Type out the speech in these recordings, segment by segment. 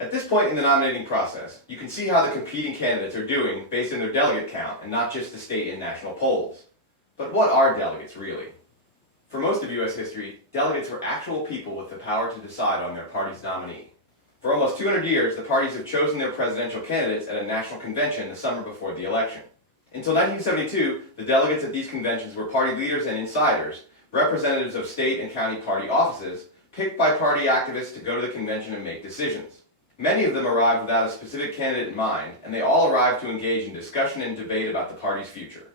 At this point in the nominating process, you can see how the competing candidates are doing based on their delegate count and not just the state and national polls. But what are delegates really? For most of U.S. history, delegates were actual people with the power to decide on their party's nominee. For almost 200 years, the parties have chosen their presidential candidates at a national convention the summer before the election. Until 1972, the delegates at these conventions were party leaders and insiders, representatives of state and county party offices, picked by party activists to go to the convention and make decisions. Many of them arrived without a specific candidate in mind, and they all arrived to engage in discussion and debate about the party's future.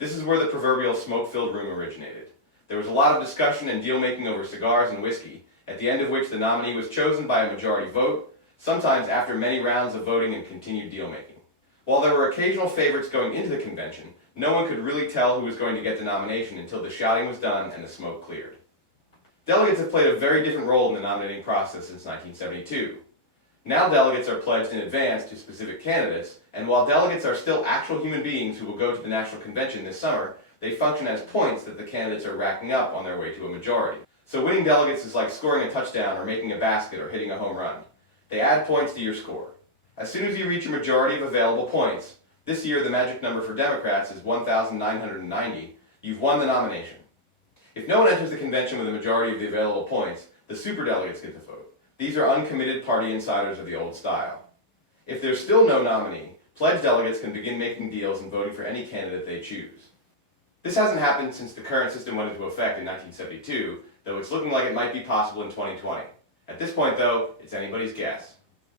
This is where the proverbial smoke-filled room originated. There was a lot of discussion and deal-making over cigars and whiskey, at the end of which the nominee was chosen by a majority vote, sometimes after many rounds of voting and continued deal-making. While there were occasional favorites going into the convention, no one could really tell who was going to get the nomination until the shouting was done and the smoke cleared. Delegates have played a very different role in the nominating process since 1972. Now delegates are pledged in advance to specific candidates, and while delegates are still actual human beings who will go to the national convention this summer, they function as points that the candidates are racking up on their way to a majority. So winning delegates is like scoring a touchdown or making a basket or hitting a home run. They add points to your score. As soon as you reach a majority of available points, this year the magic number for Democrats is 1,990, you've won the nomination. If no one enters the convention with a majority of the available points, the superdelegates get the vote. These are uncommitted party insiders of the old style. If there's still no nominee, pledged delegates can begin making deals and voting for any candidate they choose. This hasn't happened since the current system went into effect in 1972, though it's looking like it might be possible in 2020. At this point, though, it's anybody's guess.